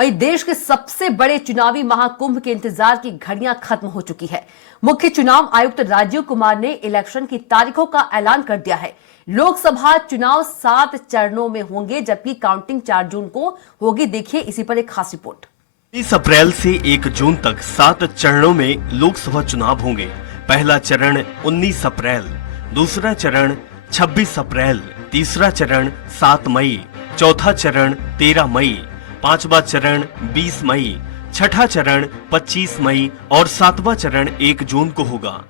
वहीं देश के सबसे बड़े चुनावी महाकुंभ के इंतजार की घड़ियां खत्म हो चुकी है। मुख्य चुनाव आयुक्त राजीव कुमार ने इलेक्शन की तारीखों का ऐलान कर दिया है। लोकसभा चुनाव 7 चरणों में होंगे, जबकि काउंटिंग 4 जून को होगी। देखिए इसी पर एक खास रिपोर्ट। 30 अप्रैल से 1 जून तक 7 चरणों में लोकसभा चुनाव होंगे। पहला चरण 19 अप्रैल, दूसरा चरण 26 अप्रैल, तीसरा चरण 7 मई, चौथा चरण 13 मई, पांचवा चरण 20 मई, छठा चरण 25 मई और सातवां चरण 1 जून को होगा।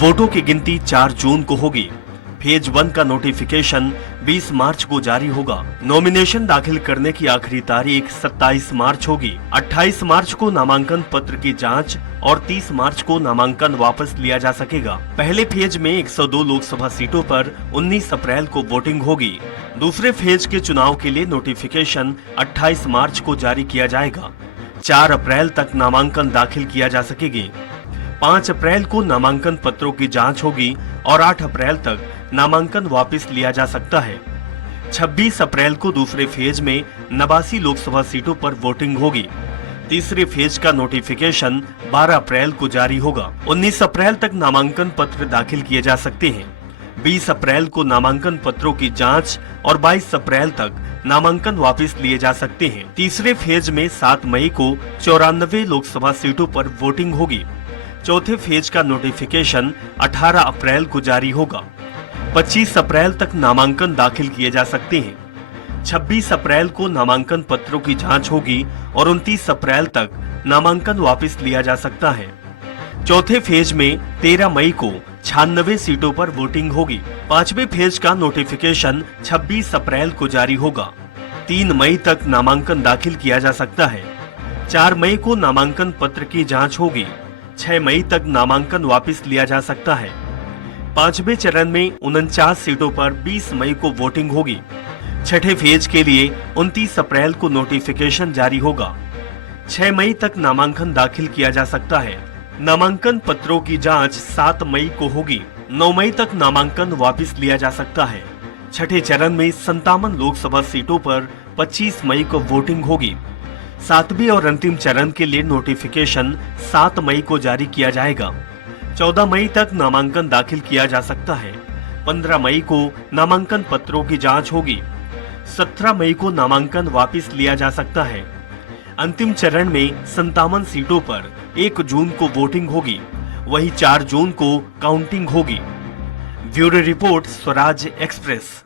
वोटों की गिनती 4 जून को होगी। फेज 1 का नोटिफिकेशन 20 मार्च को जारी होगा। नॉमिनेशन दाखिल करने की आखिरी तारीख 27 मार्च होगी। 28 मार्च को नामांकन पत्र की जांच और 30 मार्च को नामांकन वापस लिया जा सकेगा। पहले फेज में 102 लोकसभा सीटों पर 19 अप्रैल को वोटिंग होगी। दूसरे फेज के चुनाव के लिए नोटिफिकेशन 28 मार्च को जारी किया जाएगा। 4 अप्रैल तक नामांकन दाखिल किया जा सकेगी। 5 अप्रैल को नामांकन पत्रों की जांच होगी और 8 अप्रैल तक नामांकन वापस लिया जा सकता है। 26 अप्रैल को दूसरे फेज में 89 लोकसभा सीटों पर वोटिंग होगी। तीसरे फेज का नोटिफिकेशन 12 अप्रैल को जारी होगा। 19 अप्रैल तक नामांकन पत्र दाखिल किए जा सकते हैं। 20 अप्रैल को नामांकन पत्रों की जांच और 22 अप्रैल तक नामांकन वापस लिए जा सकते हैं। तीसरे फेज में 7 मई को 94 लोकसभा सीटों पर वोटिंग होगी। चौथे फेज का नोटिफिकेशन 18 अप्रैल को जारी होगा। 25 अप्रैल तक नामांकन दाखिल किए जा सकते हैं। 26 अप्रैल को नामांकन पत्रों की जांच होगी और 29 अप्रैल तक नामांकन वापस लिया जा सकता है। चौथे फेज में 13 मई को 96 सीटों पर वोटिंग होगी। पांचवें फेज का नोटिफिकेशन 26 अप्रैल को जारी होगा। 3 मई तक नामांकन दाखिल किया जा सकता है। 4 मई को नामांकन पत्र की जांच होगी। 6 मई तक नामांकन वापस लिया जा सकता है। पांचवें चरण में 49 सीटों पर 20 मई को वोटिंग होगी। छठे फेज के लिए 29 अप्रैल को नोटिफिकेशन जारी होगा। 6 मई तक नामांकन दाखिल किया जा सकता है। नामांकन पत्रों की जांच 7 मई को होगी। 9 मई तक नामांकन वापस लिया जा सकता है। छठे चरण में 57 लोकसभा सीटों पर 25 मई को वोटिंग होगी। 7वें और अंतिम चरण के लिए नोटिफिकेशन 7 मई को जारी किया जाएगा। 14 मई तक नामांकन दाखिल किया जा सकता है। 15 मई को नामांकन पत्रों की जांच होगी। 17 मई को नामांकन वापस लिया जा सकता है। अंतिम चरण में 57 सीटों पर 1 जून को वोटिंग होगी। वहीं 4 जून को काउंटिंग होगी। Bureau report, Swaraj express.